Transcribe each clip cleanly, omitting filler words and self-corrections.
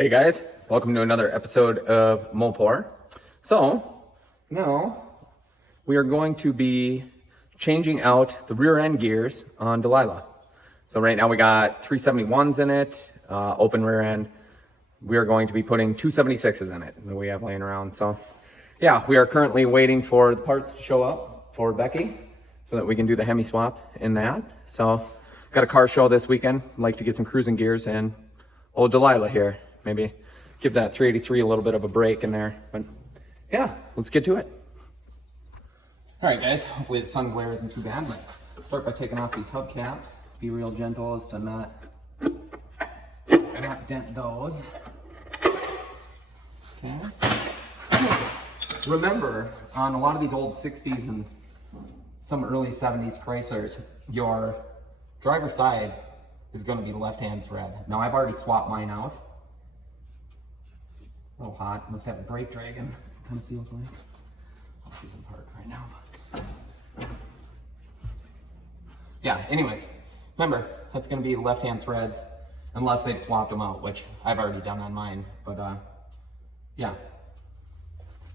Hey guys, welcome to another episode of Mopar. So now we are going to be changing out the rear end gears on Delilah. So right now we got 371s in it, open rear end. We are going to be putting 276s in it that we have laying around. So yeah, we are currently waiting for the parts to show up for Becky so that we can do the Hemi swap in that. So got a car show this weekend. I'd like to get some cruising gears and old Delilah here. Maybe give that 383 a little bit of a break in there. But yeah, let's get to it. All right, guys, hopefully the sun glare isn't too bad, but let's start by taking off these hubcaps. Be real gentle as to not dent those. Okay. Remember, on a lot of these old 60s and some early 70s Chryslers, your driver's side is going to be the left-hand thread. Now, I've already swapped mine out. A little hot, must have a brake dragging, kind of feels like. Oh, she's in park right now. Yeah, anyways, remember, that's gonna be left-hand threads, unless they've swapped them out, which I've already done on mine, but yeah,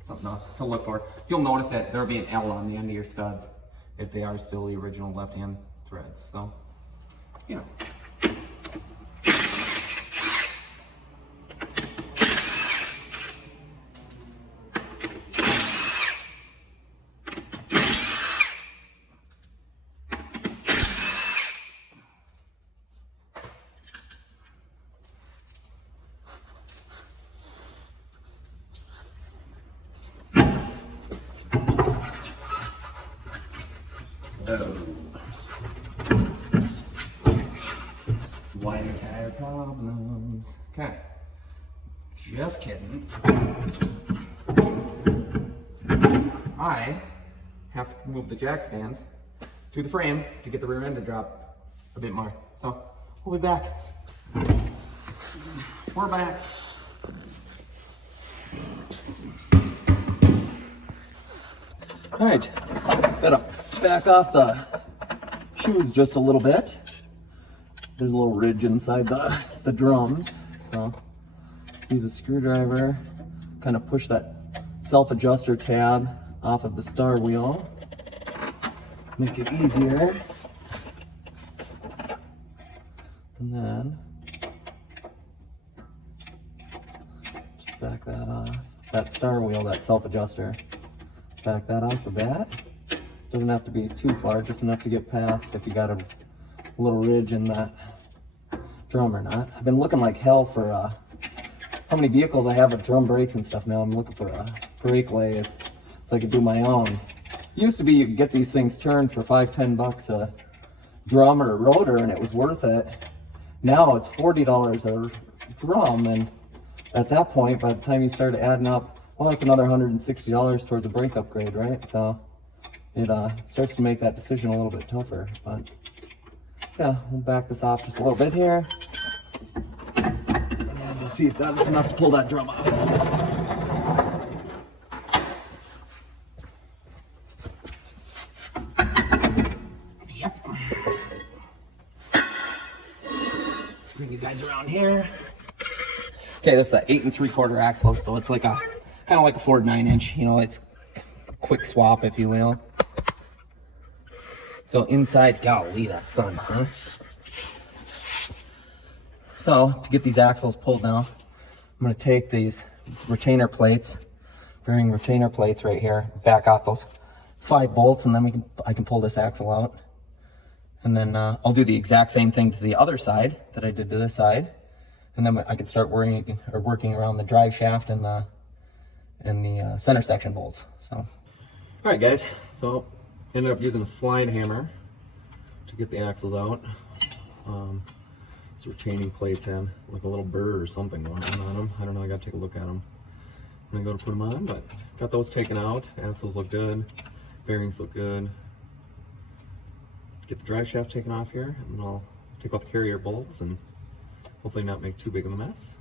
something to look for. You'll notice that there'll be an L on the end of your studs if they are still the original left-hand threads, so, you know. Wire tire problems. Okay. Just kidding. I have to move the jack stands to the frame to get the rear end to drop a bit more. So we'll be back. We're back. All right, gotta back off the shoes just a little bit. There's a little ridge inside the drums, so use a screwdriver, kind of push that self-adjuster tab off of the star wheel, make it easier, and then just back that off, that star wheel, that self-adjuster. Back that off a bit. Doesn't have to be too far, just enough to get past if you got a little ridge in that drum or not. I've been looking like hell for how many vehicles I have with drum brakes and stuff now. I'm looking for a brake lathe so I could do my own. It used to be you could get these things turned for $5-10 a drum or a rotor and it was worth it. Now it's $40 a drum, and at that point, by the time you start adding up, well, that's another $160 towards a brake upgrade, right? So it starts to make that decision a little bit tougher. But yeah, we'll back this off just a little bit here. And to see if that's enough to pull that drum off. Yep. Bring you guys around here. Okay, this is an 8 3/4 axle, so it's like a kind of like a Ford 9-inch, you know, it's quick swap, if you will. So inside, golly, that sun, huh? So to get these axles pulled now, I'm going to take these retainer plates, bearing retainer plates right here, back off those 5 bolts, and then I can pull this axle out. And then I'll do the exact same thing to the other side that I did to this side, and then I can start working around the drive shaft and the center section bolts. So, all right, guys. So, ended up using a slide hammer to get the axles out. These retaining plates have like a little burr or something going on them. I don't know. I got to take a look at them when I go to put them on. But got those taken out. Axles look good. Bearings look good. Get the drive shaft taken off here, and then I'll take out the carrier bolts and hopefully not make too big of a mess.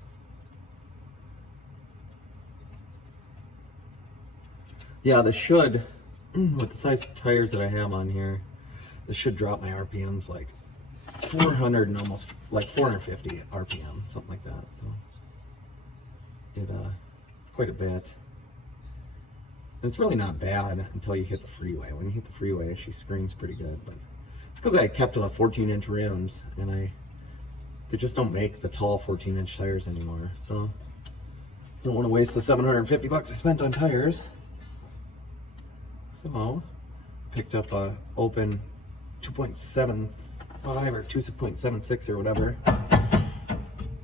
Yeah, this should, with the size tires that I have on here, this should drop my RPMs like 400 and almost like 450 RPM, something like that. So it's quite a bit. And it's really not bad until you hit the freeway. When you hit the freeway, she screams pretty good. But it's because I kept the 14-inch rims, and they just don't make the tall 14-inch tires anymore. So I don't want to waste the $750 I spent on tires. So picked up a open 2.75 or 2.76 or whatever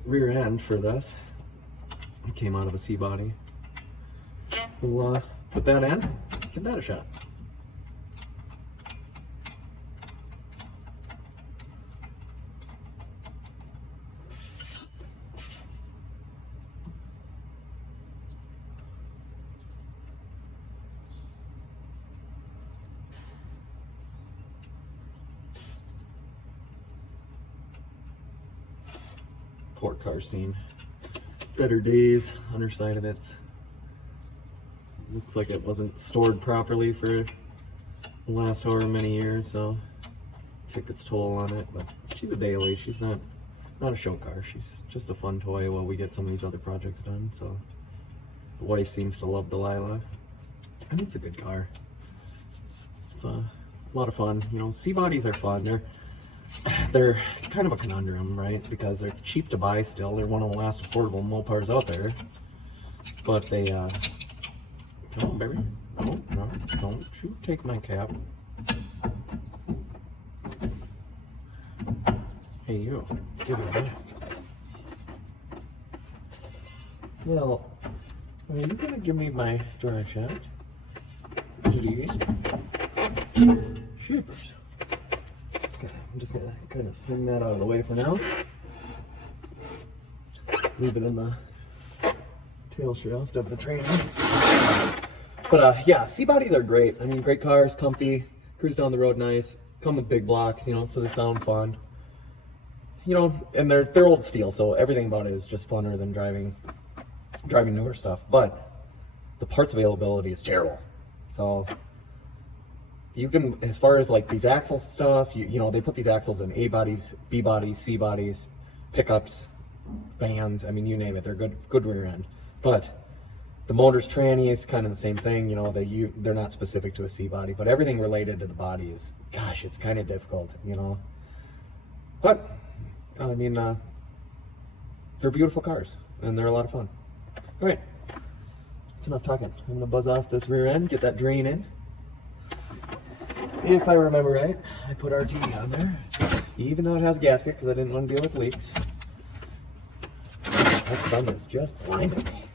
rear end for this. It came out of a C-body. We'll put that in, give that a shot. Poor car scene. Better days. Underside of it looks like it wasn't stored properly for the last however many years, so took its toll on it. But she's a daily. She's not a show car. She's just a fun toy while we get some of these other projects done. So the wife seems to love Delilah, and it's a good car. It's a lot of fun. You know, C-bodies are fun. They're kind of a conundrum, right? Because they're cheap to buy still. They're one of the last affordable Mopars out there. But they, come on, baby. No, don't you take my cap. Hey, you, give it back. Well, are you gonna give me my drive shaft? Please. Shippers. Okay, I'm just gonna kind of swing that out of the way for now. Leave it in the tail shaft of the trailer. But yeah, C-bodies are great. I mean, great cars, comfy, cruise down the road nice, come with big blocks, you know, so they sound fun. You know, and they're old steel, so everything about it is just funner than driving newer stuff. But the parts availability is terrible. So you can, as far as like these axle stuff, you know, they put these axles in A bodies, B bodies, C bodies, pickups, vans. I mean, you name it. They're good rear end. But the motor's tranny is kind of the same thing. You know, they're not specific to a C body, but everything related to the body is, gosh, it's kind of difficult. You know, but I mean, they're beautiful cars and they're a lot of fun. All right, that's enough talking. I'm gonna buzz off this rear end, get that drain in. If I remember right, I put RTD on there, even though it has a gasket because I didn't want to deal with leaks. That sun is just blinding me.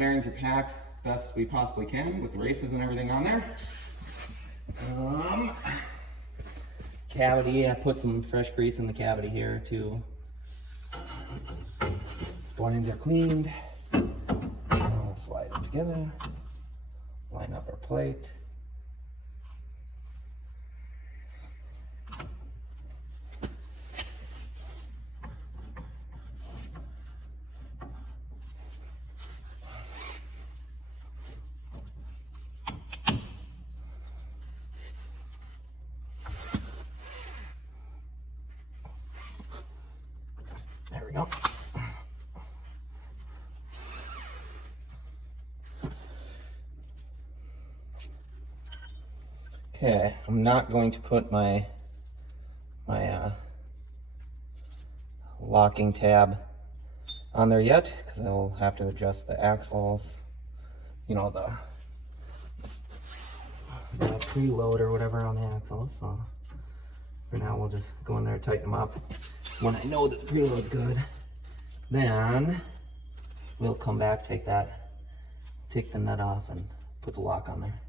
bearings are packed best we possibly can with the races and everything on there. Cavity, I put some fresh grease in the cavity here too. Splines are cleaned. I'll slide it together. Line up our plate. There we go. Okay, I'm not going to put my locking tab on there yet because I will have to adjust the axles, you know, the preload or whatever on the axles. So for now we'll just go in there and tighten them up. When I know that the preload's good, then we'll come back, take the nut off and put the lock on there.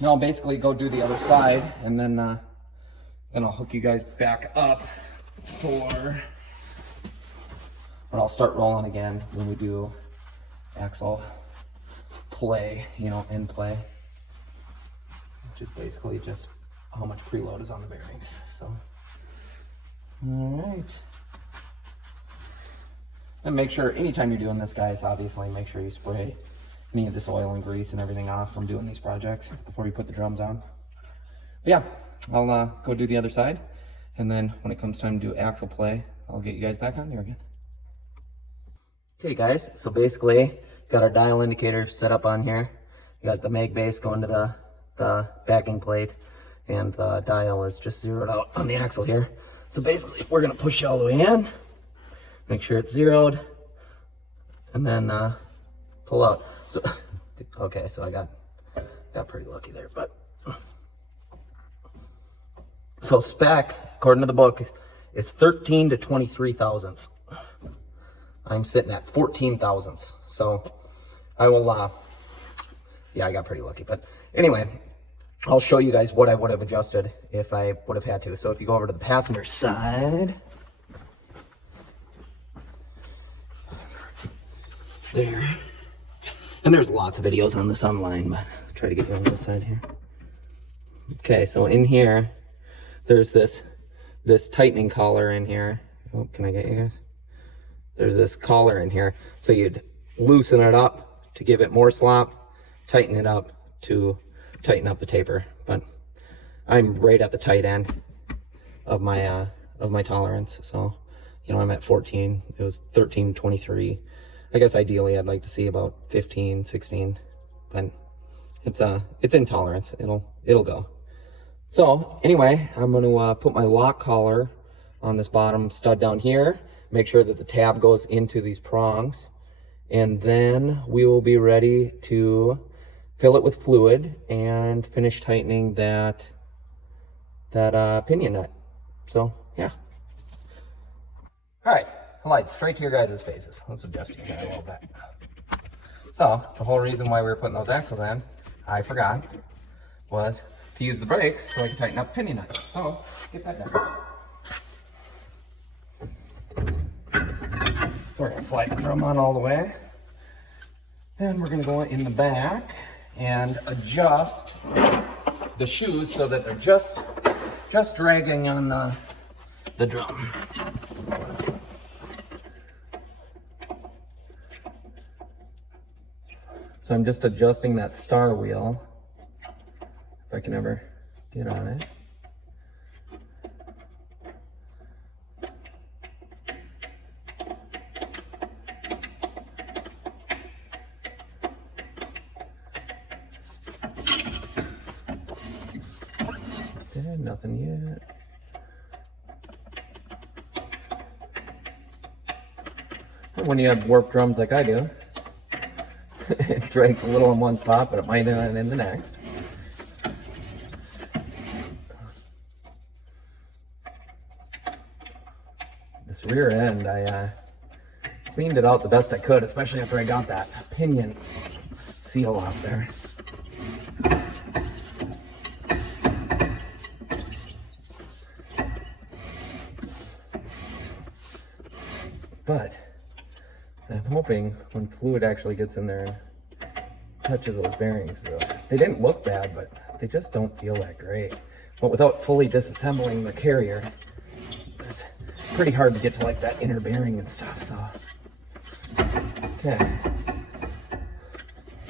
Now I'll basically go do the other side, and then I'll hook you guys back up for, but I'll start rolling again when we do axle play, you know, end play, which is basically just how much preload is on the bearings. So, all right. And make sure, anytime you're doing this, guys, obviously make sure you spray any of this oil and grease and everything off from doing these projects before you put the drums on. But yeah, I'll go do the other side, and then when it comes time to do axle play, I'll get you guys back on there again. Okay guys, so basically got our dial indicator set up on here. You got the mag base going to the backing plate, and the dial is just zeroed out on the axle here. So basically we're gonna push it all the way in, make sure it's zeroed, and then pull out. So, okay, so I got pretty lucky there, but so spec, according to the book, is 13 to 23 thousandths. I'm sitting at 14 thousandths, so I will, yeah, I got pretty lucky. But anyway, I'll show you guys what I would have adjusted if I would have had to. So if you go over to the passenger side, there. And there's lots of videos on this online, but I'll try to get you on this side here. Okay, so in here, there's this tightening collar in here. Oh, can I get you guys? There's this collar in here. So you'd loosen it up to give it more slop, tighten it up to tighten up the taper. But I'm right at the tight end of my tolerance. So, you know, I'm at 14. It was 13.23. I guess ideally I'd like to see about 15, 16, but it's in tolerance. It'll go. So anyway, I'm going to put my lock collar on this bottom stud down here. Make sure that the tab goes into these prongs, and then we will be ready to fill it with fluid and finish tightening that pinion nut. So yeah. All right. Light straight to your guys' faces. Let's adjust you guys a little bit. So the whole reason why we were putting those axles in, I forgot, was to use the brakes so I can tighten up the pinion nut. So get that done. So we're gonna slide the drum on all the way. Then we're gonna go in the back and adjust the shoes so that they're just dragging on the drum. So I'm just adjusting that star wheel, if I can ever get on it. Okay, nothing yet. When you have warped drums like I do, it drags a little in one spot, but it might not in the next. This rear end, I cleaned it out the best I could, especially after I got that pinion seal off there. But I'm hoping when fluid actually gets in there and touches those bearings, they didn't look bad, but they just don't feel that great. But without fully disassembling the carrier, it's pretty hard to get to like that inner bearing and stuff, so. Okay.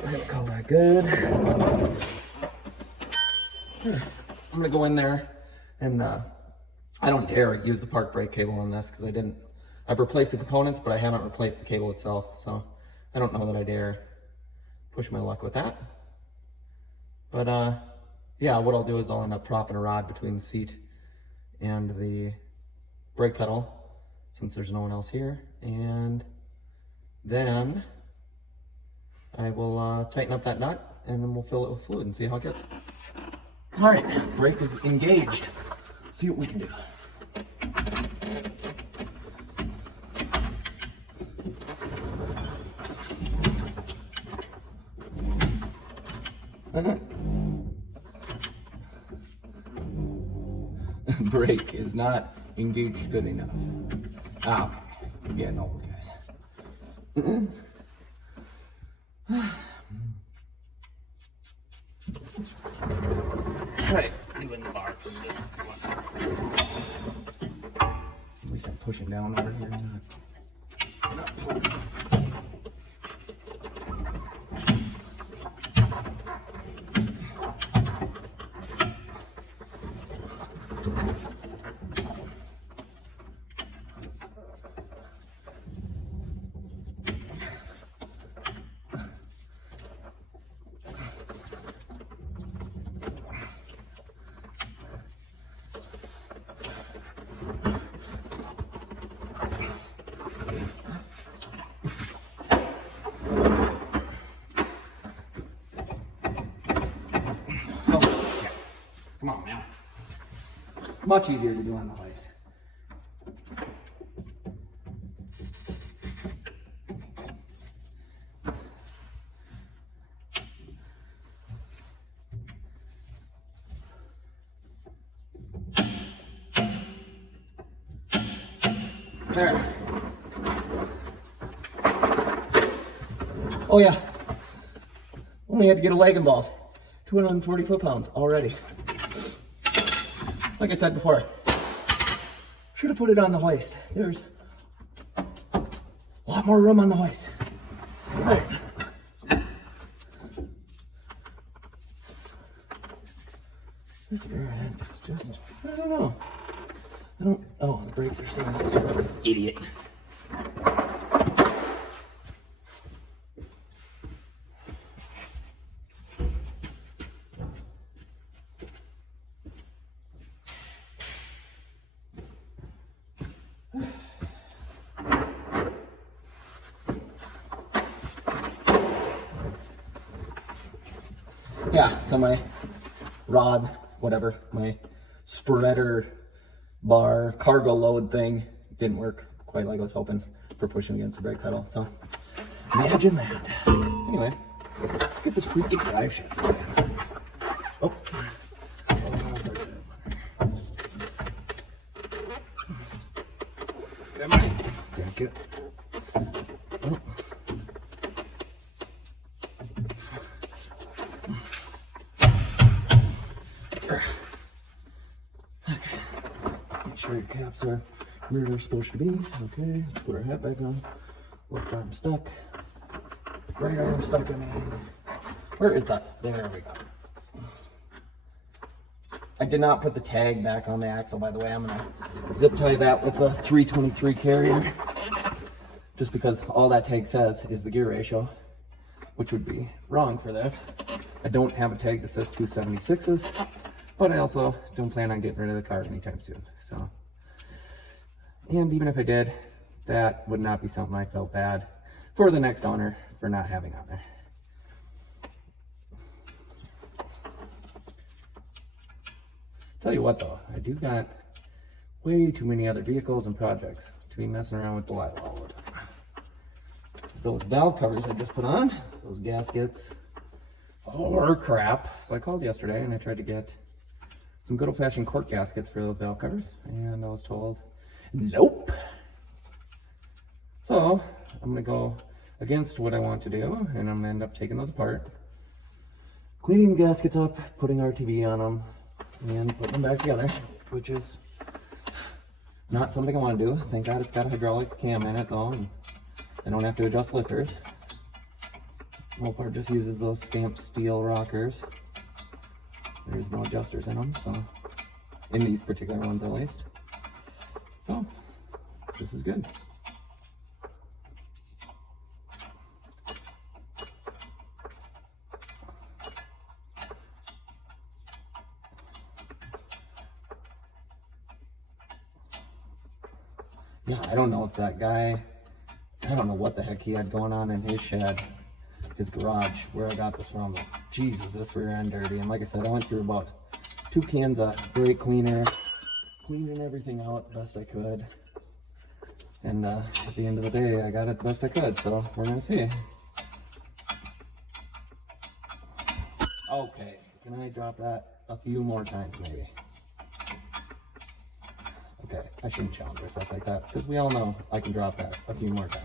We're gonna call that good. I'm gonna go in there and I don't dare use the park brake cable on this because I've replaced the components, but I haven't replaced the cable itself, so I don't know that I dare push my luck with that. But yeah, what I'll do is I'll end up propping a rod between the seat and the brake pedal, since there's no one else here, and then I will tighten up that nut, and then we'll fill it with fluid and see how it gets. All right, brake is engaged. Let's see what we can do. Brake is not engaged good enough. Ah, okay. Getting old, guys. Right, doing the bar from this once. At least I'm pushing down over here, not pulling. Come on, man. Much easier to do on the hoist. There. Oh yeah. Only had to get a leg involved. 240 foot-pounds already. Like I said before, should have put it on the hoist. There's a lot more room on the hoist. Right. This rear end is just, I don't know. Oh, the brakes are still on. Idiot. Yeah, so my rod, whatever, my spreader bar cargo load thing didn't work quite like I was hoping for pushing against the brake pedal. So imagine that. Anyway, let's get this freaking drive shaft again. Oh, all sorts of come on. Thank you. Oh. Okay. Make sure your caps are where they're supposed to be. Okay, let's put our hat back on. Left arm stuck. Right arm stuck in there. Where is that? There we go. I did not put the tag back on the axle, by the way. I'm gonna zip tie that with a 323 carrier. Just because all that tag says is the gear ratio, which would be wrong for this. I don't have a tag that says 276s, but I also don't plan on getting rid of the car anytime soon. So, and even if I did, that would not be something I felt bad for the next owner for not having on there. Tell you what though, I do got way too many other vehicles and projects to be messing around with Delilah all over. Those valve covers I just put on, those gaskets, are crap. So I called yesterday and I tried to get some good old-fashioned cork gaskets for those valve covers, and I was told, nope. So I'm gonna go against what I want to do, and I'm gonna end up taking those apart, cleaning the gaskets up, putting RTV on them, and putting them back together, which is not something I want to do. Thank God it's got a hydraulic cam in it though, and I don't have to adjust lifters. Mopar just uses those stamped steel rockers. There's no adjusters in them, so in these particular ones at least. So this is good. Yeah, I don't know if that guy, I don't know what the heck he had going on in his shed, his garage, where I got this from. But Jesus, this rear end dirty. And like I said, I went through about 2 cans of brake cleaner, cleaning everything out best I could. And at the end of the day, I got it best I could, so we're gonna see. Okay, can I drop that a few more times maybe? Okay, I shouldn't challenge myself like that, because we all know I can drop that a few more times.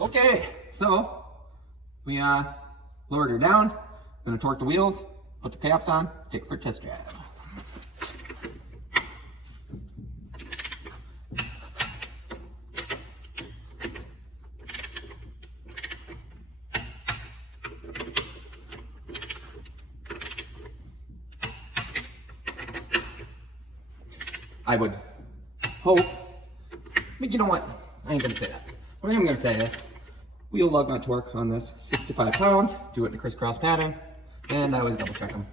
Okay, so we lowered her down. Gonna torque the wheels, put the caps on, take it for a test drive. I would hope, but you know what? I ain't gonna say that. What I am gonna say is, wheel lug nut torque on this, 65 pounds, do it in a crisscross pattern, and I always double check them.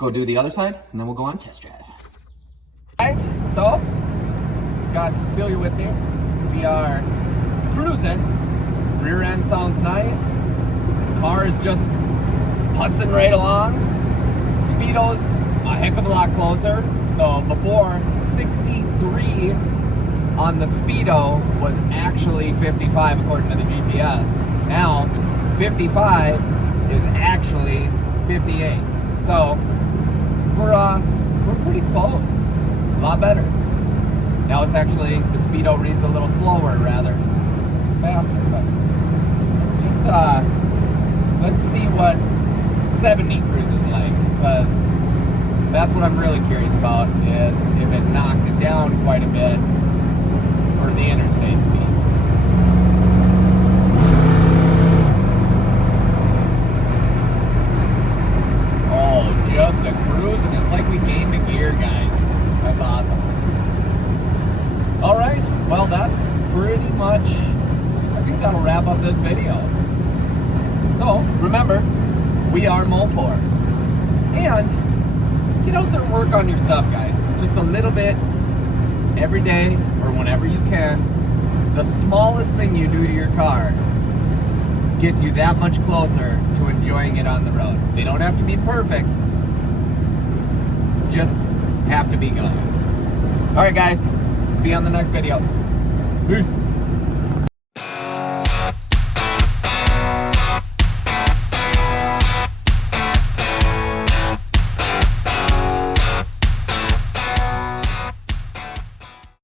go do the other side, and then we'll go on test drive. Guys, so got Cecilia with me. We are cruising. Rear end sounds nice. Car is just putzing right along. Speedo's a heck of a lot closer. So before, 63 on the Speedo was actually 55 according to the GPS. Now 55 is actually 58. So we're pretty close. A lot better. Now it's actually, the Speedo reads a little slower rather faster, but let's just let's see what 70 cruises like, because that's what I'm really curious about, is if it knocked it down quite a bit for the interstate speeds. Oh, just a cruise, and it's like we gained a gear, guys. That's awesome. All right, well, that pretty much, I think that'll wrap up this video. So remember, we are Mopar, and get out there and work on your stuff, guys. Just a little bit every day or whenever you can. The smallest thing you do to your car gets you that much closer to enjoying it on the road. They don't have to be perfect, just have to be going. All right, guys, see you on the next video. Peace.